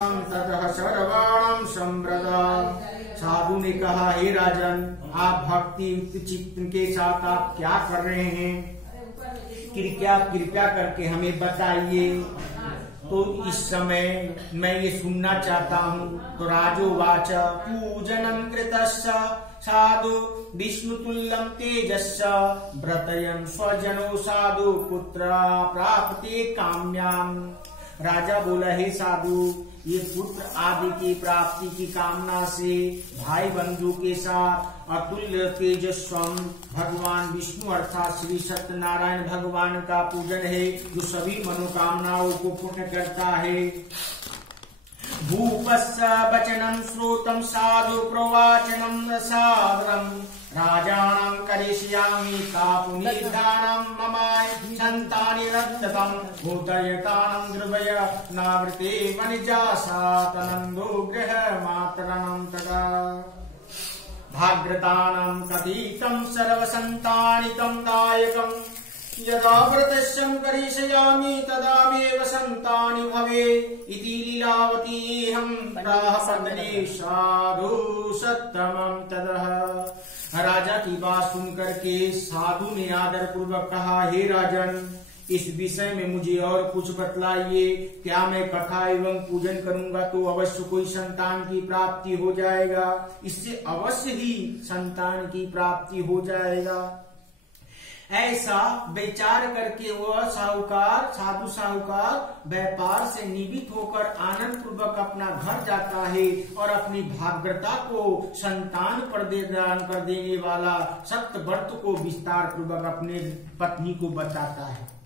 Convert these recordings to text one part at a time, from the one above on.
ततः सर्वाणं संव्रता। साधु ने कहा, हे राजन, आप भक्ति युक्त चित्त के साथ आप क्या कर रहे हैं? कृपया करके हमें बताइए। तो इस समय मैं ये सुनना चाहता हूँ। तो राजोवाच पूजनं कृतस्य साधु विष्णुतुल्यं तेजस्य व्रतयन् स्वजनो साधु पुत्र प्राप्ते काम्याम्। राजा बोला, हे साधु, ये पुत्र आदि की प्राप्ति की कामना से भाई बंधु के साथ अतुल्य तेजस्वम भगवान विष्णु अर्थात श्री सत्यनारायण भगवान का पूजन है, जो सभी मनोकामनाओं को पूर्ण करता है। भूपस्य वचनं श्रोतं साधु प्रवाचनं सादरम् राजानं करिष्यामि तापुनिदानं ममाय सन्तानि रक्ततं भूतयतानं द्रवय नावृते वनिजा सातनन्दो गृहमातरं तदा भाग्रतानं कथितं सर्वसन्तानितं दायकम् यदा व्रतस्यं करिष्यामि तदा मेव सन्तानि भवे इति लीलावतीहं प्राह साधु सत्तमं तदः। राजा की बात सुनकर के साधु ने आदर पूर्वक कहा, हे राजन, इस विषय में मुझे और कुछ बतलाइए। क्या मैं कथा एवं पूजन करूंगा तो अवश्य कोई संतान की प्राप्ति हो जाएगा? इससे अवश्य ही संतान की प्राप्ति हो जाएगा। ऐसा विचार करके वह साधु साहूकार व्यापार से निवृत्त होकर आनंद पूर्वक अपना घर जाता है और अपनी भाग्यता को संतान प्रदान कर देने वाला सत्य व्रत को विस्तार पूर्वक अपने पत्नी को बताता है।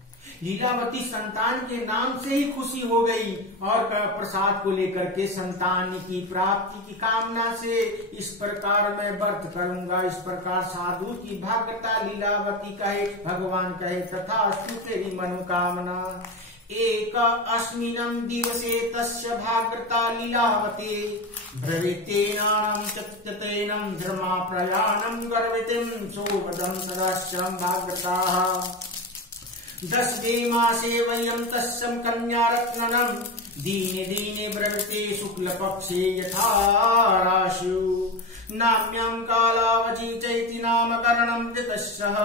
लीलावती संतान के नाम से ही खुशी हो गई और प्रसाद को लेकर के संतान की प्राप्ति की कामना से इस प्रकार मैं व्रत करूंगा। इस प्रकार साधु की भाग्यता लीलावती कहे, भगवान कहे, तथा अस्तु तेरी मनोकामना। एक अस्मिन् दिवसे तस्य भाग्यता लीलावती ब्रवीतेनां चतुर्तेनं धर्मा प्रयाणं गर्वितिं सोपदं सदाश्रम भाग्यताः 10 मासे वयं तस्यं कन्यारत्ननं दीने दीने व्रते शुक्लपक्षे यथा राशु नाम्यं कालावची चैति नामकरणं कृतस्यः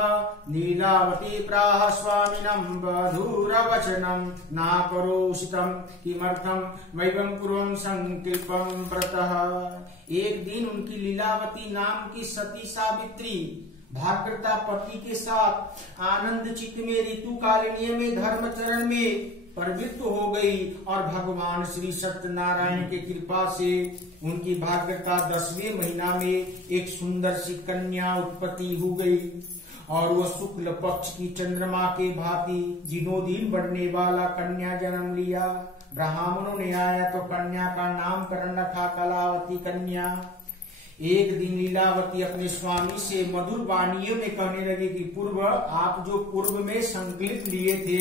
नीलावती प्राह स्वामिनं वधूरवचनं नाकरोषितं किमर्थं वैवं पूर्वं संकल्पं व्रतः। एक दिन उनकी लीलावती नाम की सती सावित्री भाग्यता पति के साथ आनंद चित्त में ऋतुकालिनी में धर्मचरण में प्रवृत्त हो गई और भगवान श्री सत्यनारायण की कृपा से उनकी भाग्यता 10वें महीना में एक सुंदर सी कन्या उत्पत्ति हो गई और वह शुक्ल पक्ष की चंद्रमा के भांति दिनों दिन बढ़ने वाला कन्या जन्म लिया। ब्राह्मणों ने आया तो कन्या का नामकरण रखा कलावती कन्या। एक दिन लीलावती अपने स्वामी से मधुर वाणियों में कहने लगे कि पूर्व आप जो पूर्व में संकल्प लिए थे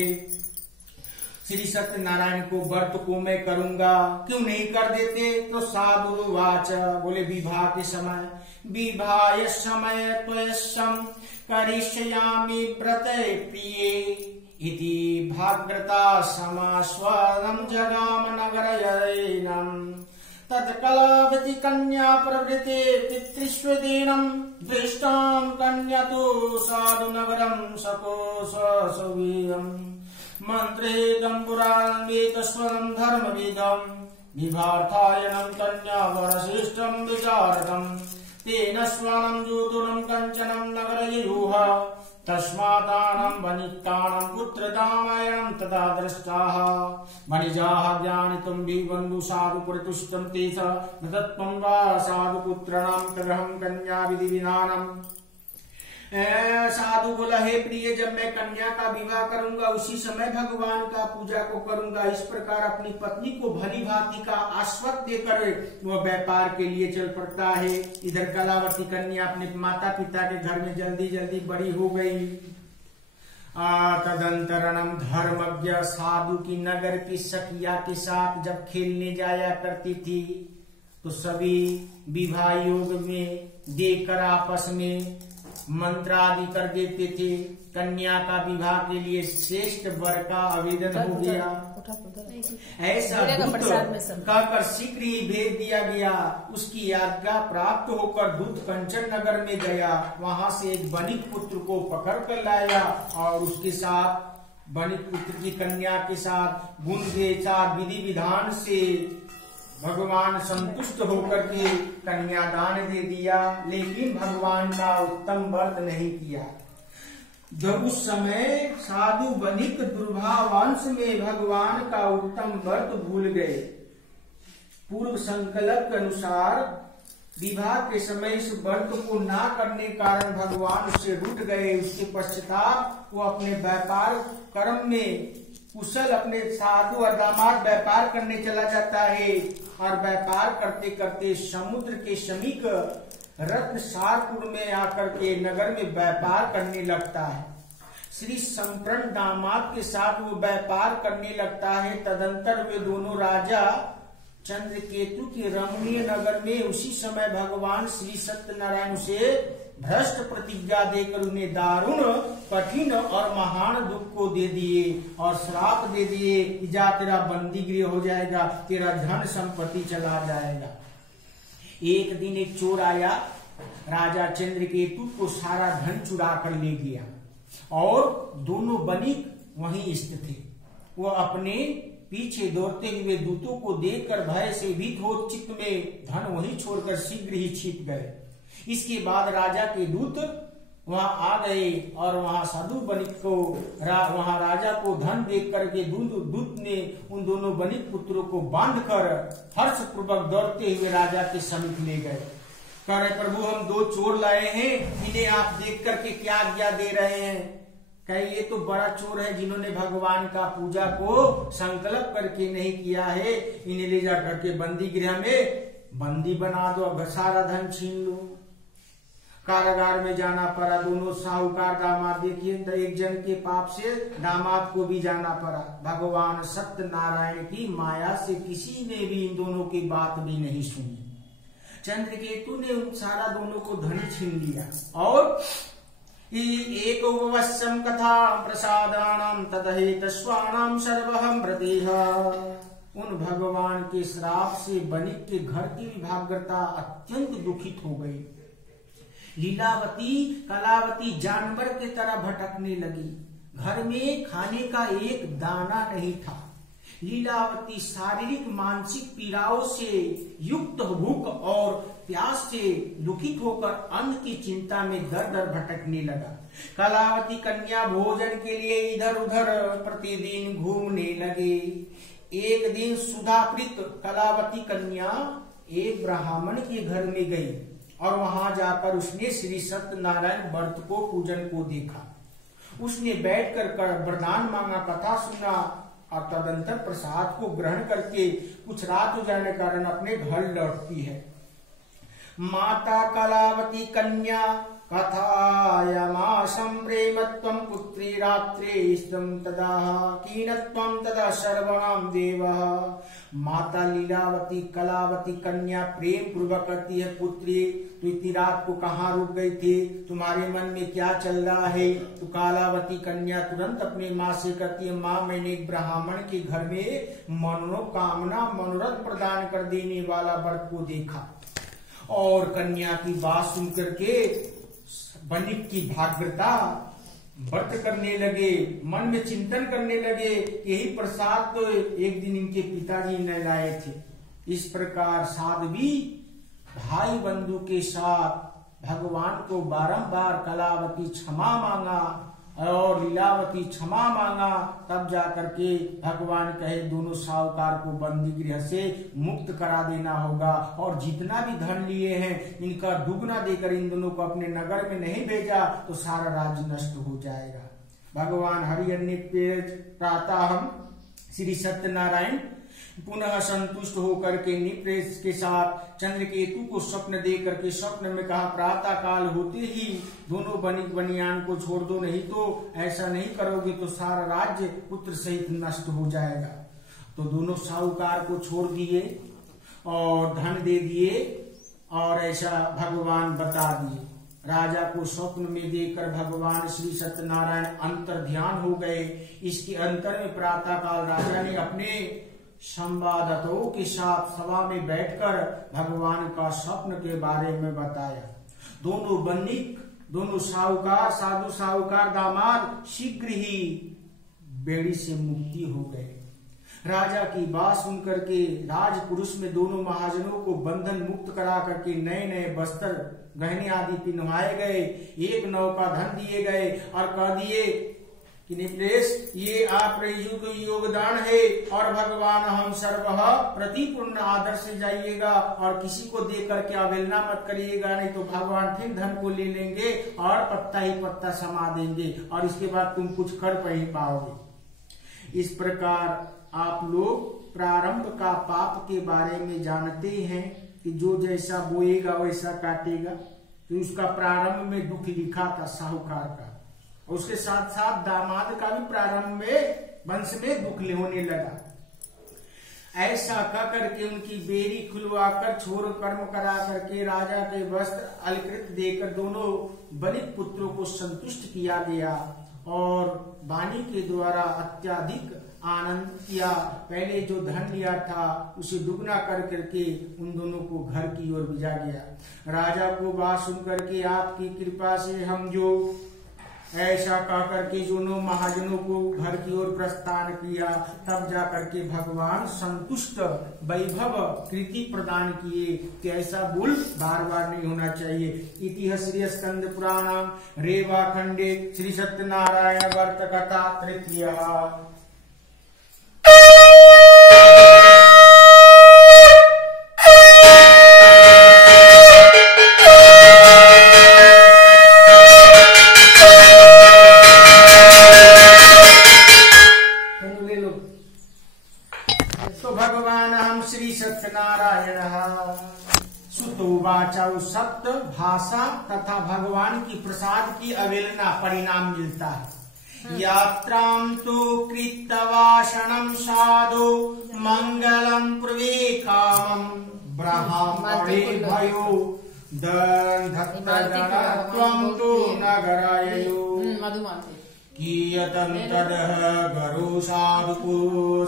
श्री सत्यनारायण को व्रत को मैं करूंगा, क्यों नहीं कर देते? तो साधु वाच बोले, विवाह के समय विवाह समय त्वयस्यं करिष्यामि व्रते प्रिये इति भाग्यता समास्वादं जगाम नगरयनम् तत्कलावती कन्या प्रवृते पितृस्वेदीनं दृष्टां कन्या तो साधु नगरं सकोशवीयम् मन्त्रेदं पुराणवेदस्वरं धर्मवेदं विवाहार्थायनं कन्या वरश्रेष्ठं विचारकम् तेन स्वानं ज्योतिनं कञ्चनं नगरययुः तस्मादानं वनितानं पुत्रदामायणं तथा दृष्टाः वनिजाः ज्ञानितुं विबन्धु साधु प्रतिष्ठं तेष न तत्त्वं वा साधु पुत्राणां तदहं कन्या विधि विधानम्। साधु बोला, हे प्रिय, जब मैं कन्या का विवाह करूंगा उसी समय भगवान का पूजा को करूंगा। इस प्रकार अपनी पत्नी को भली भांति का आश्वासन देकर वह व्यापार के लिए चल पड़ता है। इधर कलावती कन्या अपने माता पिता के घर में जल्दी जल्दी बड़ी हो गई। तदंतरणम धर्मज्ञ साधु की नगर की सखिया के साथ जब खेलने जाया करती थी तो सभी विवाह योग में देकर आपस में मंत्र आदि कर देते थे। कन्या का विवाह के लिए श्रेष्ठ वर का आवेदन हो गया। ऐसा दूत कहकर शीघ्र ही भेज दिया गया। उसकी आज्ञा प्राप्त होकर दूत कंचन नगर में गया। वहां से एक वणिक पुत्र को पकड़ कर लाया और उसके साथ वणिक पुत्र की कन्या के साथ गुण विचार विधि विधान से भगवान संतुष्ट होकर के कन्यादान दे दिया। लेकिन भगवान का उत्तम व्रत नहीं किया। जब उस समय साधु वणिक दुर्भावंश में भगवान का उत्तम व्रत भूल गए। पूर्व संकल्प के अनुसार विवाह के समय इस व्रत को ना करने कारण भगवान उससे रूठ गए। उसके पश्चात वो अपने व्यापार कर्म में कुशल अपने साधु और दामाद व्यापार करने चला जाता है और व्यापार करते करते समुद्र के समीप रत्नसारपुर में आकर के नगर में व्यापार करने लगता है। श्री संप्रन दामाद के साथ वो व्यापार करने लगता है। तदंतर वे दोनों राजा चंद्रकेतु के रमणीय नगर में उसी समय भगवान श्री सत्यनारायण से भ्रष्ट प्रतिज्ञा देकर उन्हें दारुण कठिन और महान दुख को दे दिए और श्राप दे दिए कि जा तेरा बंदी गृह हो जाएगा, तेरा धन संपत्ति चला जाएगा। एक दिन एक चोर आया, राजा चंद्रकेतु को सारा धन चुरा कर ले गया और दोनों वणिक वहीं स्थित थे। वो अपने पीछे दौड़ते हुए दूतों को देखकर भय से भीत हो चित्त में धन वहीं छोड़कर शीघ्र ही छिप गए। इसके बाद राजा के दूत वहां आ गए और वहां साधु वणिक को वहां राजा को धन देख करके दूत ने उन दोनों वणिक पुत्रों को बांधकर हर्ष पूर्वक दौड़ते हुए राजा के समीप ले गए। कह रहे प्रभु हम दो चोर लाए हैं, इन्हें आप देख करके क्या आज्ञा दे रहे हैं? कहे ये तो बड़ा चोर है जिन्होंने भगवान का पूजा को संकल्प करके नहीं किया है। इन्हें ले जा करके बंदी गृह में बंदी बना दो, सारा धन छीन लो। कारागार में जाना पड़ा। दोनों साहूकार दामाद, देखिए एक जन के पाप से दामाद को भी जाना पड़ा। भगवान सत्यनारायण की माया से किसी ने भी इन दोनों की बात भी नहीं सुनी। चंद्रकेतु ने उन सारा दोनों को धन छीन लिया और एक उपवश्यम कथा प्रसादानाम तदहेतस्वानाम सर्वहम प्रदेह। उन भगवान के श्राप से वणिक के घर की विभाग्यता अत्यंत दुखित हो गई। लीलावती कलावती जानवर की तरह भटकने लगी। घर में खाने का एक दाना नहीं था। लीलावती शारीरिक मानसिक पीड़ाओं से युक्त भूख और प्यास से दुखित होकर अन्न की चिंता में दर दर भटकने लगा। कलावती कन्या भोजन के लिए इधर उधर प्रतिदिन घूमने लगे। एक दिन सुधाकृत कलावती कन्या एक ब्राह्मण के घर में गई और वहां जाकर उसने श्री सत्यनारायण व्रत को पूजन को देखा। उसने बैठकर वरदान मांगा, कथा सुना और तदंतर प्रसाद को ग्रहण करके कुछ रात हो जाने के कारण अपने घर लौटती है। माता कलावती कन्या कथायामासं प्रेमत्वं पुत्री रात्रे तदा कीनत्वं तदा सर्वणाम देवः। माता लीलावती कलावती कन्या प्रेम पूर्वक कहती है, पुत्री तू इतनी रात को कहाँ रुक गई थी, तुम्हारे मन में क्या चल रहा है? तो कालावती कन्या तुरंत अपनी माँ से कहती है, माँ मैंने एक ब्राह्मण के घर में मनोकामना मनोरथ प्रदान कर देने वाला व्रत को देखा। और कन्या की बात सुन करके वणिक की भाग्यता व्रत करने लगे, मन में चिंतन करने लगे कि यही प्रसाद तो एक दिन इनके पिताजी ने लाए थे। इस प्रकार साध्वी भाई बंधु के साथ भगवान को बारंबार कलावती क्षमा मांगा और लीलावती क्षमा मांगा। तब जाकर के भगवान कहे दोनों साहूकार को बंदी गृह से मुक्त करा देना होगा और जितना भी धन लिए हैं इनका दुगना देकर इन दोनों को अपने नगर में नहीं भेजा तो सारा राज्य नष्ट हो जाएगा। भगवान हरिहर प्रातः हम श्री सत्यनारायण पुनः संतुष्ट होकर के निप्रेस के साथ चंद्रकेतु को स्वप्न दे करके स्वप्न में कहा, प्रातः काल होते ही दोनों वणिक बनियान को छोड़ दो, नहीं तो ऐसा नहीं करोगे तो सारा राज्य पुत्र सहित नष्ट हो जाएगा। तो दोनों साहूकार को छोड़ दिए और धन दे दिए और ऐसा भगवान बता दिए। राजा को स्वप्न में देखकर भगवान श्री सत्यनारायण अंतर ध्यान हो गए। इसके अंतर में प्रातः काल राजा ने अपने संवाददाताओं के साथ सभा में बैठकर भगवान का स्वप्न के बारे में बताया। दोनों बनिक, दोनों साहूकार, साधु साहूकार दामाद शीघ्र ही बेड़ी से मुक्ति हो गए। राजा की बात सुनकर के राजपुरुष में दोनों महाजनों को बंधन मुक्त करा करके नए नए वस्त्र, गहने आदि पिन्हवाए गए, एक नौका धन दिए गए और कह दिए कि निपलेश, ये आप योगदान है और भगवान हम सर्व प्रतिपूर्ण आदर से जाइएगा और किसी को देख करके अवहेलना मत करिएगा, नहीं तो भगवान फिर धन को ले लेंगे और पत्ता ही पत्ता समा देंगे और इसके बाद तुम कुछ कर नहीं पाओगे। इस प्रकार आप लोग प्रारंभ का पाप के बारे में जानते हैं कि जो जैसा बोएगा वैसा काटेगा। तो उसका प्रारंभ में दुख लिखा था साहूकार का, उसके साथ साथ दामाद का भी प्रारंभ में वंश में दुख होने लगा। ऐसा कह करके उनकी बेरी खुलवाकर छोर कर्म करा करके राजा के वस्त्र अलकृत देकर दोनों बलिक पुत्रों को संतुष्ट किया गया और वाणी के द्वारा अत्यधिक आनंद किया। पहले जो धन लिया था उसे दुगना कर करके उन दोनों को घर की ओर भेजा गया। राजा को बात सुन करके आपकी कृपा से हम जो ऐसा कह करके दोनों महाजनों को घर की ओर प्रस्थान किया, तब जा करके भगवान संतुष्ट वैभव कृति प्रदान किए कि ऐसा भूल बार बार नहीं होना चाहिए। इतिहास श्री स्कंद पुराणम रेवा खंडे श्री सत्यनारायण व्रत कथा तृतीय। सप्त भाषा तथा भगवान की प्रसाद की अवहेलना परिणाम मिलता है। यात्रां तु कृतवासनं साधु मंगलम प्रवे कामं ब्रह्मणे भयो दंधत्तगणत्वं तु नगराययो कियतं तदह गरो साधु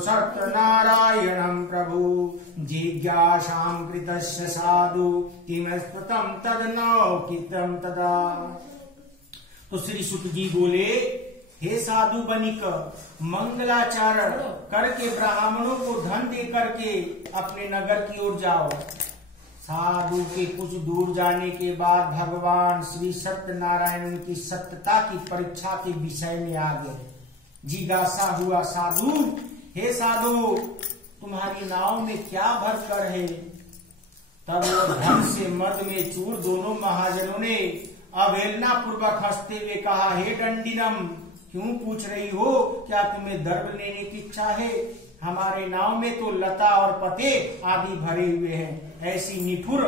सत्यनारायणं प्रभु जिज्ञासां कृतस्य साधु किमस्पतम तद नौकितम तदा। तो श्री सुत जी बोले, हे साधु बनिक, मंगलाचरण करके ब्राह्मणों को धन दे करके अपने नगर की ओर जाओ। साधु के कुछ दूर जाने के बाद भगवान श्री सत्यनारायण उनकी सत्यता की परीक्षा के विषय में आ गए। जिज्ञासा हुआ, साधु, हे साधु, तुम्हारी नाव में क्या भरकर है? तब वो धन से मद में चूर दोनों महाजनों ने अवहेलना पूर्वक हंसते हुए कहा, हे दंडिनम, क्यों पूछ रही हो? क्या तुम्हें दर्भ लेने की इच्छा है? हमारे नाव में तो लता और पते आदि भरे हुए हैं। ऐसी निठुर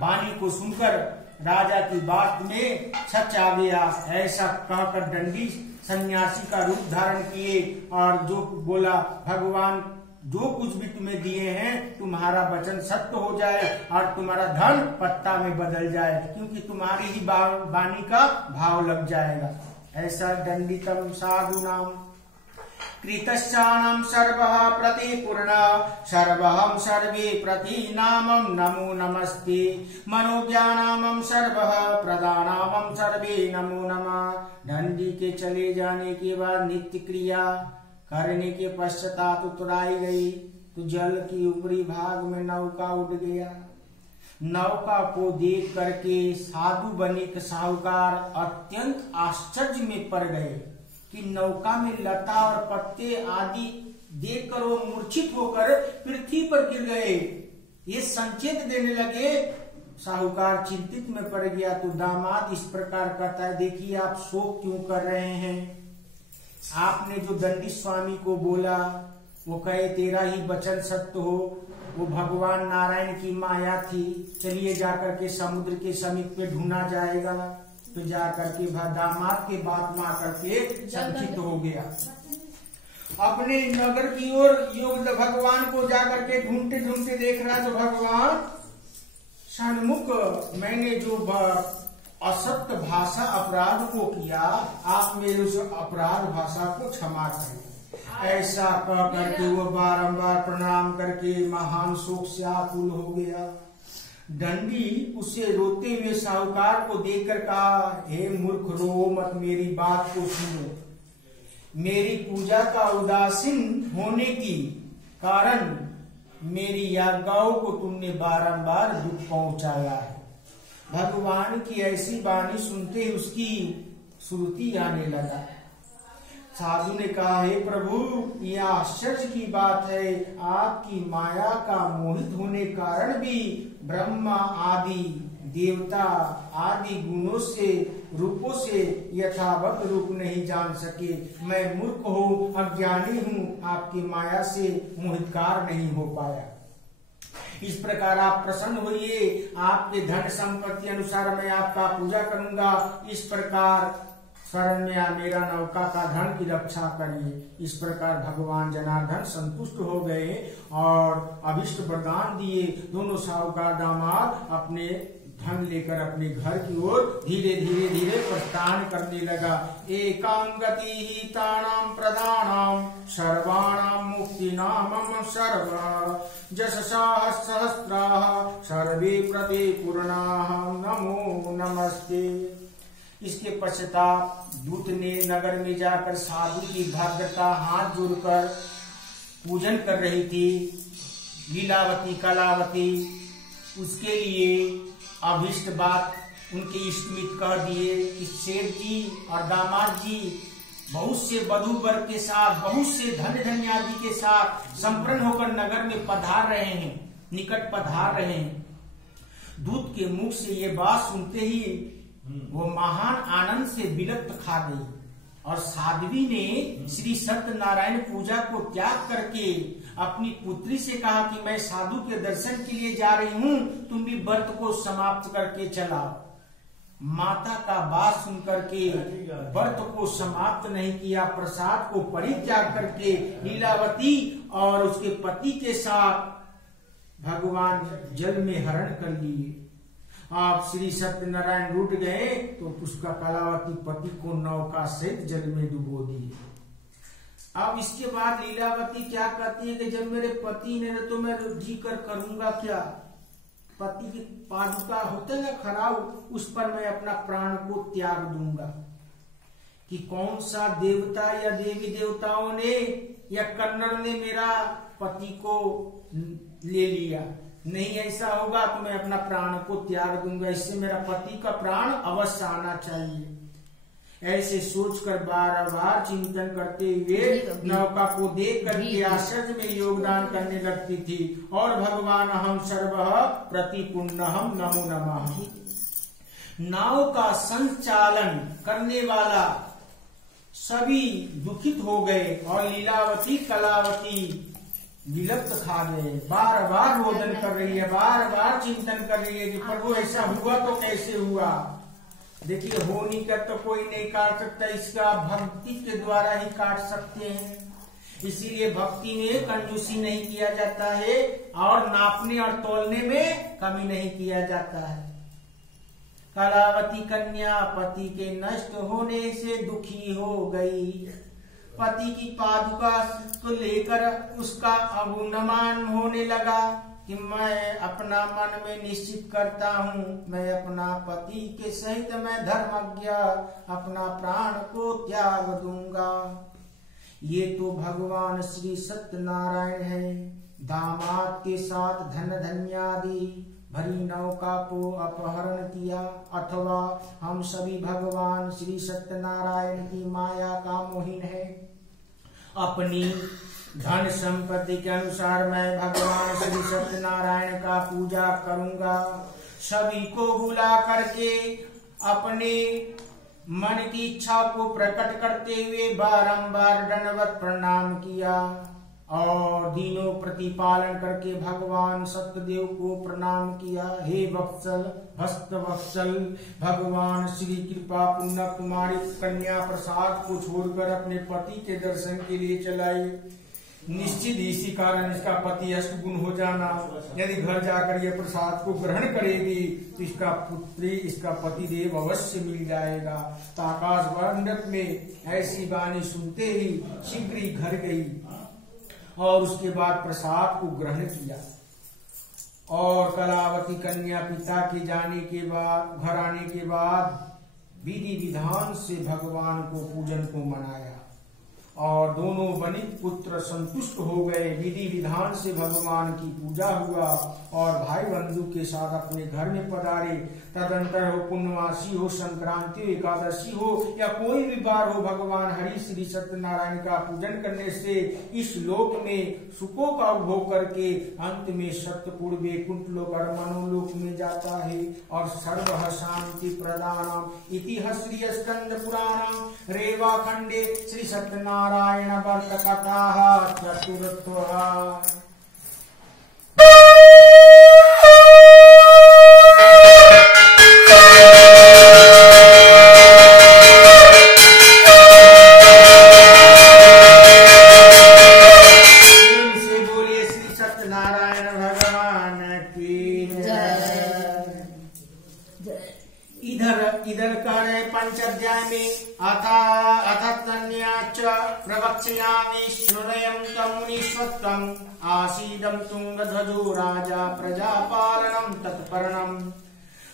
वाणी को सुनकर राजा की बात में सच आ गया। ऐसा कहकर दंडी सन्यासी का रूप धारण किए और जो बोला, भगवान जो कुछ भी तुम्हें दिए हैं तुम्हारा वचन सत्य हो जाए और तुम्हारा धन पत्ता में बदल जाए, क्योंकि तुम्हारी ही वाणी का भाव लग जाएगा। ऐसा दंडितम साधु नाम कृतश्चानम सर्वः प्रतिपूर्ण सर्वहम सर्वे प्रति नामम नमो नमस्ते मनोज्ञानामम सर्वः प्रदानामम सर्वे नमो नमः। दंडी के चले जाने के बाद नित्य क्रिया करने के पश्चात उतराई गई तो जल की ऊपरी भाग में नौका उड़ गया। नौका को देख करके साधु बनिक साहूकार अत्यंत आश्चर्य में पड़ गए कि नौका में लता और पत्ते आदि देखकर वो मूर्छित होकर पृथ्वी पर गिर गए। ये संकेत देने लगे। साहूकार चिंतित में पड़ गया तो दामाद इस प्रकार कहता है, देखिए आप शोक क्यों कर रहे हैं? आपने जो दंडी स्वामी को बोला वो कहे तेरा ही वचन सत्य हो, वो भगवान नारायण की माया थी। चलिए जाकर के समुद्र के समीप पे ढूंढा जाएगा। तो जाकर के दामाद के बात में आकर के संचित हो गया। अपने नगर की ओर योग भगवान को जाकर के ढूंढते ढूंढते देख रहा तो भगवान सन्मुख मैंने जो असत्य भाषा अपराध को किया, आप मेरे उस अपराध भाषा को क्षमा करें। ऐसा कह करके वो बारंबार प्रणाम करके महान शोक से आकुल हो गया। दंडी उसे रोते हुए साहूकार को देखकर कहा, हे मूर्ख, रो मत, मेरी बात को सुनो। मेरी पूजा का उदासीन होने की कारण मेरी आज्ञाओं को तुमने बारंबार दुख पहुंचाया है। भगवान की ऐसी वाणी सुनते ही उसकी सुरती आने लगा। साधु ने कहा, हे प्रभु, यह आश्चर्य की बात है, आपकी माया का मोहित होने कारण भी ब्रह्मा आदि देवता आदि गुणों से रूपों से यथावत रूप नहीं जान सके। मैं मूर्ख हूँ, अज्ञानी हूँ, आपकी माया से मोहितकार नहीं हो पाया। इस प्रकार आप प्रसन्न होइए, आपके धन संपत्ति अनुसार मैं आपका पूजा करूंगा। इस प्रकार शरण में आ मेरा नौका का धन की रक्षा करिए। इस प्रकार भगवान जनार्दन संतुष्ट हो गए और अभिष्ट वरदान दिए। दोनों साहूकार दामाद अपने धन लेकर अपने घर की ओर धीरे धीरे धीरे प्रस्थान करने लगा। एकां गति ही तानां प्रदानां सर्वाणां मुक्तिनामं सर्व जशसाः सहस्राः सर्वे प्रति पूर्णाः नमो नमस्ते। इसके पश्चात दूत ने नगर में जाकर साधु की भद्रता हाथ जोड़कर पूजन कर रही थी। लीलावती कलावती उसके लिए अभिष्ट बात उनके इष्टमित कह दिए कि सेठ जी और दामाद जी बहुत से वधू वर्ग के साथ, बहुत से धन धन्यादि के साथ संपन्न होकर नगर में पधार रहे हैं, निकट पधार रहे हैं। दूत के मुख से ये बात सुनते ही वो महान आनंद से विलुप्त खा गई और साध्वी ने श्री सत्यनारायण पूजा को त्याग करके अपनी पुत्री से कहा कि मैं साधु के दर्शन के लिए जा रही हूँ, तुम भी व्रत को समाप्त करके चलाओ। माता का बात सुन करके व्रत को समाप्त नहीं किया, प्रसाद को परित्याग करके लीलावती और उसके पति के साथ भगवान जल में हरण कर लिए। आप श्री सत्यनारायण रूठ गए तो उसका कलावती पति को नौका सहित जल में डुबो दिए। अब इसके बाद लीलावती क्या कहती है कि जब मेरे पति ने तो मैं जी कर करूंगा क्या, पति की पादुका होते ना खराब, उस पर मैं अपना प्राण को त्याग दूंगा। कि कौन सा देवता या देवी देवताओं ने या कन्नड़ ने मेरा पति को ले लिया, नहीं ऐसा होगा तो मैं अपना प्राण को त्याग दूंगा, इससे मेरा पति का प्राण अवश्य आना चाहिए। ऐसे सोचकर बार बार चिंतन करते हुए नौका को देख करके आश्चर्य में योगदान करने लगती थी और भगवान हम सर्व प्रतिपुण्यहम नमो नमः। नाव का संचालन करने वाला सभी दुखित हो गए और लीलावती कलावती विलुप्त खा गए। बार बार रोदन कर रही है, बार बार चिंतन कर रही है कि प्रभु ऐसा हुआ तो कैसे हुआ। देखिए, होनी का तो कोई नहीं काट सकता, इसका भक्ति के द्वारा ही काट सकते हैं। इसीलिए भक्ति में कंजूसी नहीं किया जाता है और नापने और तोलने में कमी नहीं किया जाता है। कलावती कन्या पति के नष्ट होने से दुखी हो गई। पति की पादुका को लेकर उसका अनुमान होने लगा कि मैं अपना मन में निश्चित करता हूँ, मैं अपना पति के सहित मैं धर्मज्ञ अपना प्राण को त्याग दूंगा। ये तो भगवान श्री सत्यनारायण है। दामाद के साथ धन धन्यादि भरी नौका को अपहरण किया, अथवा हम सभी भगवान श्री सत्यनारायण की माया का मोहिन है। अपनी धन संपत्ति के अनुसार मैं भगवान श्री सत्यनारायण का पूजा करूंगा। सभी को बुला करके अपने मन की इच्छा को प्रकट करते हुए बारंबार दंडवत प्रणाम किया और दीनों प्रतिपालन करके भगवान सत्यदेव को प्रणाम किया। हे वत्सल भक्त वत्सल, भगवान श्री कृपा पुण्य कुमारी कन्या प्रसाद को छोड़कर अपने पति के दर्शन के लिए चलाई। निश्चित इसी कारण इसका पति अष्टगुण हो जाना। यदि घर जाकर यह प्रसाद को ग्रहण करेगी तो इसका पुत्री इसका पति देव अवश्य मिल जाएगा। तो आकाश मंडप में ऐसी वाणी सुनते ही शीघ्र ही घर गई और उसके बाद प्रसाद को ग्रहण किया। और कलावती कन्या पिता के जाने के बाद घर आने के बाद विधि विधान से भगवान को पूजन को मनाया और दोनों वनित पुत्र संतुष्ट हो गए। विधि विधान से भगवान की पूजा हुआ और भाई बंधु के साथ अपने घर में पधारे। तदंतर हो पुण्यवासी हो, संक्रांति हो, एकादशी हो या कोई भी बार हो, भगवान हरि श्री सत्यनारायण का पूजन करने से इस लोक में सुखों का उपभोग करके अंत में सत्यपुर वैकुंठ लोक और मनोलोक में जाता है। और सर्व शांति प्रदानम इतिहास श्री स्कंद पुराणम रेवा खंडे श्री सत्यनारायण वर्त कथा चतुर्थः। इधर कार्य पंचाध्याय में अथतन्याच प्रवक्ष्यामि श्रुतयं मुनीश्वत्वम् आसीदं तुंगध्वजो राजा प्रजापालनं तत्परणम्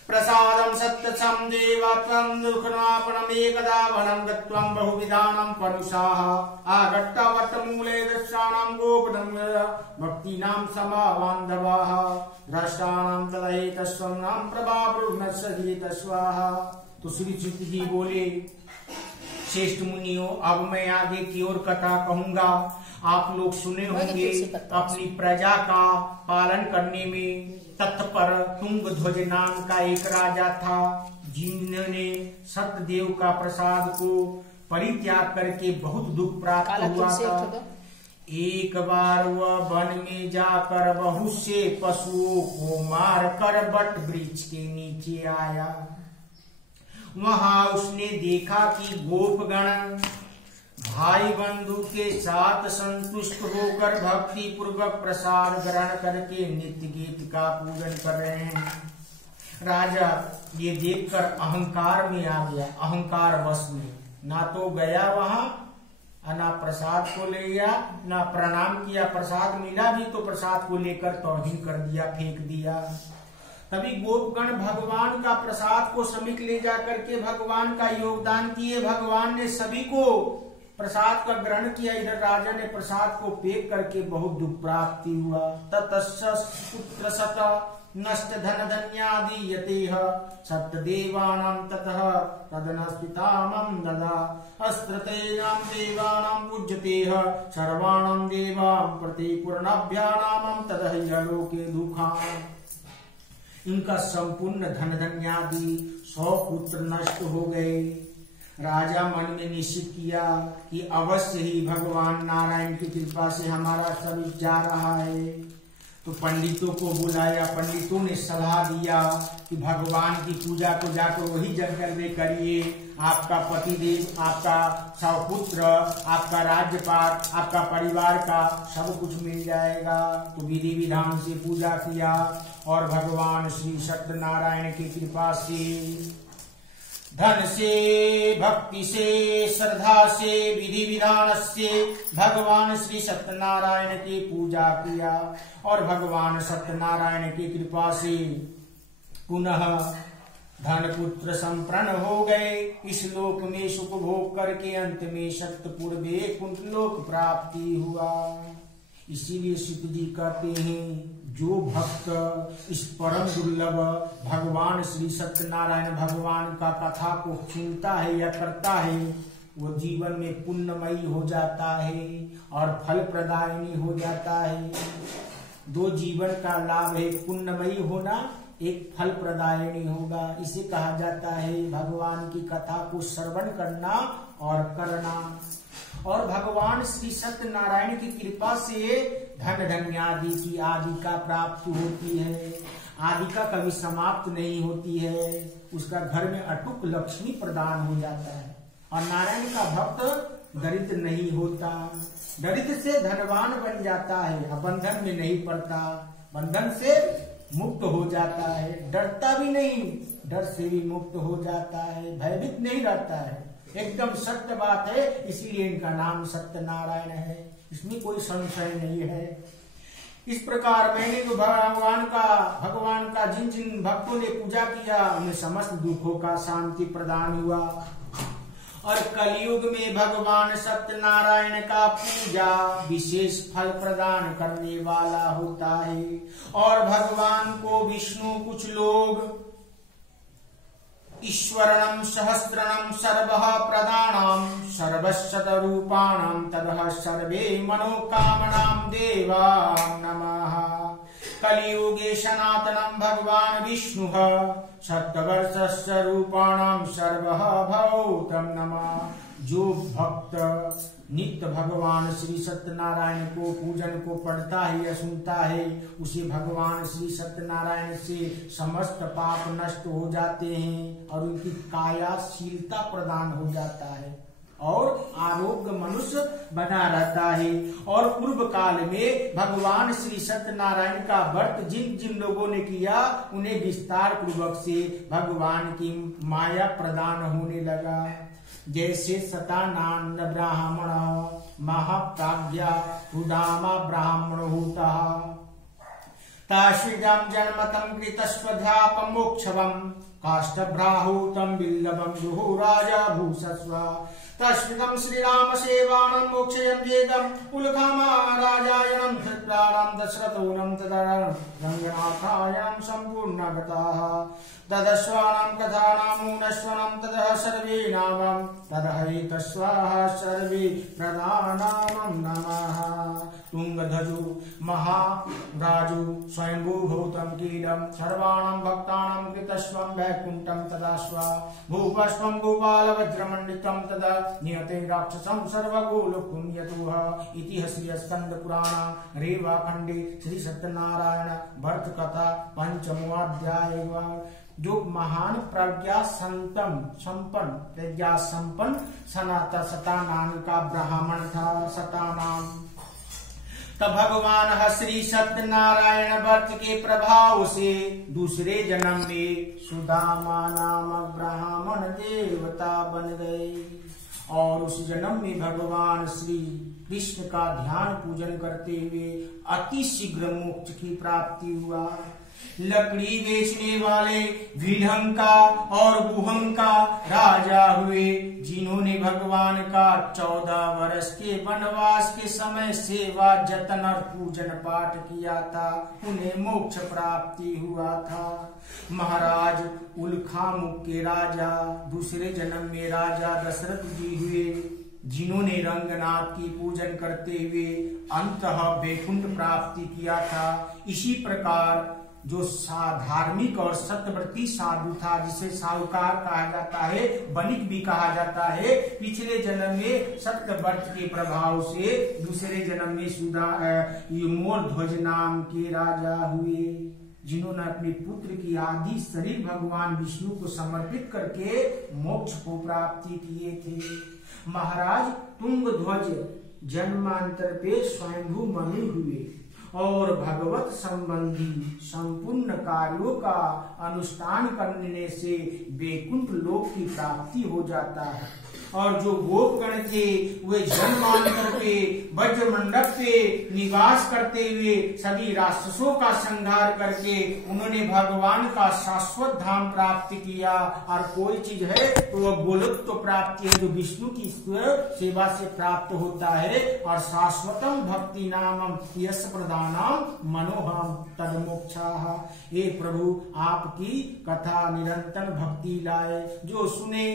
प्रसादं सत्यसं देवत्वं दुःखनापणमेकदा वनं गत्वं बहुविधानं परुषाः आगट्टवट्टमूले दर्शानां गोपनं भक्तीनां समाबान्धवाः द्रष्टानां तदैतस्वं नाम प्रभावरुणस्सहितस्वाहा। तो श्री चित्त जी बोले, श्रेष्ठ मुनियों, अब मैं आगे की ओर कथा कहूंगा। आप लोग सुने होंगे अपनी प्रजा का पालन करने में तत्पर तुंगध्वज नाम का एक राजा था, जिन्होंने सत्यदेव का प्रसाद को परित्याग करके बहुत दुख प्राप्त हुआ था। एक बार वह वन में जाकर बहुत से पशुओं को मारकर बट वृक्ष के नीचे आया। वहां उसने देखा कि गोपगण भाई बंधु के साथ संतुष्ट होकर भक्ति पूर्वक प्रसाद ग्रहण करके नित्य गीत का पूजन कर रहे हैं। राजा ये देखकर अहंकार में आ गया, अहंकार वश में ना तो गया वहां, ना प्रसाद को ले गया, ना प्रणाम किया। प्रसाद मिला भी तो प्रसाद को लेकर तौहीन कर दिया, फेंक दिया। तभी गोपगण भगवान का प्रसाद को समीप ले जाकर के भगवान का योगदान किए। भगवान ने सभी को प्रसाद का ग्रहण किया। इधर राजा ने प्रसाद को फेंक करके बहुत दुख प्राप्ति हुआ। ततस्य पुत्र सत नष्ट धन धन्यादि यतेह सत्यदेवानां ततः तदनस्पितामं ददा अस्त्रतेनां देवानां पूज्यतेह सर्वाणां देवां प्रतिपूर्णाभ्यानामं तदह यलोके दुःखाम्। इनका संपूर्ण धन धन्यादि 100 पुत्र नष्ट हो गए। राजा मन में निश्चित किया कि अवश्य ही भगवान नारायण की कृपा से हमारा शरीर जा रहा है। तो पंडितों को बुलाया। पंडितों ने सलाह दिया कि भगवान की पूजा को जाकर वही जंगल में करिए, आपका पतिदेव, आपका सपुत्र, आपका राज्यपाट, आपका परिवार का सब कुछ मिल जाएगा। तो विधि विधान से पूजा किया और भगवान श्री सत्यनारायण की कृपा से धन से, भक्ति से, श्रद्धा से, विधि विधान से भगवान श्री सत्यनारायण की पूजा किया और भगवान सत्यनारायण की कृपा से पुनः धन पुत्र संपन्न हो गए। इस लोक में सुख भोग करके अंत में सत्यपुर वैकुंठ लोक प्राप्ति हुआ। इसीलिए सीत जी कहते हैं, जो भक्त इस परम दुर्लभ भगवान श्री सत्यनारायण भगवान का कथा को सुनता है या करता है, वो जीवन में पुण्यमयी हो जाता है और फल प्रदायिनी हो जाता है। 2 जीवन का लाभ है, पुण्यमयी होना, एक फल प्रदायिनी होगा। इसे कहा जाता है भगवान की कथा को श्रवण करना और करना। और भगवान श्री सत्यनारायण की कृपा से धन धन्यादि की आदि का प्राप्ति होती है। आदि का कभी समाप्त नहीं होती है। उसका घर में अटूट लक्ष्मी प्रदान हो जाता है। और नारायण का भक्त दरिद्र नहीं होता। दरिद्र से धनवान बन जाता है, बंधन में नहीं पड़ता, बंधन से मुक्त हो जाता है, डरता भी नहीं, डर से भी मुक्त हो जाता है, भयभीत नहीं रहता है। एकदम सत्य बात है, इसीलिए इनका नाम सत्यनारायण है, इसमें कोई संशय नहीं है। इस प्रकार मैंने तो भगवान का जिन जिन भक्तों ने पूजा किया उन्हें समस्त दुखों का शांति प्रदान हुआ। और कलयुग में भगवान सत्यनारायण का पूजा विशेष फल प्रदान करने वाला होता है। और भगवान को विष्णु कुछ लोग ईश्वरणं सहस्रणं सर्वः प्रदानं सर्वशतरूपाणां ततः सर्वे मनोकामनां देवां नमः। कलियुगे सनातनं भगवान विष्णुः शतवर्षस्य रूपाणां सर्वः भवतं नमः। जो भक्त नित्य भगवान श्री सत्यनारायण को पूजन को पढ़ता है या सुनता है, उसे भगवान श्री सत्यनारायण से समस्त पाप नष्ट हो जाते हैं और उनकी कायाशीलता प्रदान हो जाता है और आरोग्य मनुष्य बना रहता है। और पूर्व काल में भगवान श्री सत्यनारायण का व्रत जिन जिन लोगों ने किया उन्हें विस्तार पूर्वक से भगवान की माया प्रदान होने लगा। जैसे सतानंद ब्राह्मण महाप्राज्ञा उदामा ब्राह्मण होता ताश्रिदं जन्मतं कृतस्वध्यापं मोक्षवं काष्ठभ्राहूतं बिल्लवं जुहु राजा भूषस्व तस्मितं श्रीराम सेवानं मोक्षयं जेदं उल्खामा राजायनं धृतराम दशरथोनं तदा रंगनाथायं संपूर्णगताः तदस्वानां कथानामूनस्वनं ततः सर्वे नामं तदहैतस्वाहा सर्वे प्रधानामं नमः। तुंगध्वजो महाराजो स्वयंभूभूतं कीलं सर्वाणां भक्तानां कृतस्वं वैकुण्ठं तदास्वा भूपस्वं गोपालवज्रमण्डितं तदा नियते राक्षसं सर्वगोलोकं यतुः। इति श्री स्कंद पुराण रेवाखंडे श्री सत्यनारायण व्रत कथा पंचमो अध्याय। जो महान प्रज्ञा संपन्न सनातन सतानाम का ब्राह्मण था। सतानाम तब भगवान श्री सत्यनारायण व्रत के प्रभाव से दूसरे जन्म में सुदामा नामक ब्राह्मण देवता बन गए और उस जन्म में भगवान श्री कृष्ण का ध्यान पूजन करते हुए अति शीघ्र मोक्ष की प्राप्ति हुआ। लकड़ी बेचने वाले विलहंका और बुहंका राजा हुए जिन्होंने भगवान का 14 वर्ष के वनवास के समय सेवा जतन और पूजन पाठ किया था, उन्हें मोक्ष प्राप्ति हुआ था। महाराज उल्खामुख के राजा दूसरे जन्म में राजा दशरथ जी हुए जिन्होंने रंगनाथ की पूजन करते हुए अंततः वैकुंठ प्राप्ति किया था। इसी प्रकार जो धार्मिक और सत्यव्रती साधु था जिसे साहूकार कहा जाता है, वणिक भी कहा जाता है, पिछले जन्म में सत्यव्रत के प्रभाव से दूसरे जन्म में मूर्ध्वज नाम के राजा हुए जिन्होंने अपने पुत्र की आदि शरीर भगवान विष्णु को समर्पित करके मोक्ष को प्राप्ति किए थे। महाराज तुंगध्वज जन्मांतर पे स्वयंभू मनु हुए और भगवत संबंधी संपूर्ण कार्यों का अनुष्ठान करने से वैकुंठ लोक की प्राप्ति हो जाता है। और जो गोपगण थे वे जन्मांतर पे वज्र मंडप पे निवास करते हुए सभी राक्षसों का संहार करके उन्होंने भगवान का शाश्वत धाम प्राप्त किया। और कोई चीज है तो वह गोलोक प्राप्ति है जो विष्णु की सेवा से प्राप्त होता है। और शाश्वतम भक्ति नामम यश प्रदानम मनोहम तद मोक्षाः। हे प्रभु आपकी कथा निरंतर भक्ति लाए, जो सुने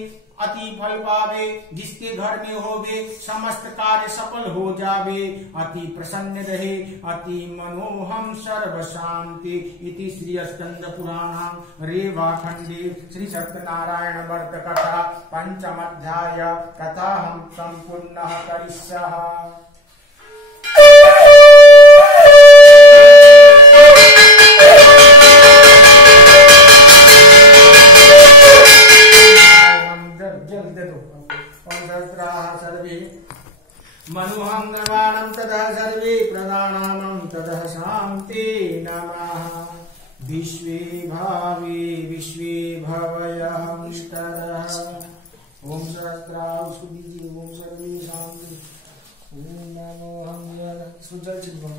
अति फल पावे, जिसके घर में होवे समस्त कार्य सफल हो जावे, अति प्रसन्न रहे, अति मनोहम सर्व शांति। इति श्री स्कंद पुराण रेवाखंडे श्री सत्यनारायण व्रत कथा पंचम अध्याय कथा हम संपूर्ण करिष्यः। जल दे दो और सर्वे मनुहं नवानं ततः सर्वे प्रदानामं ततः शान्ति नमः विश्वे भावे विश्वे भवयहंस्तरः ओम सहस्राव सुदीजिए ओम सर्वे शांति ओम नमो हम सुजल चिन्ह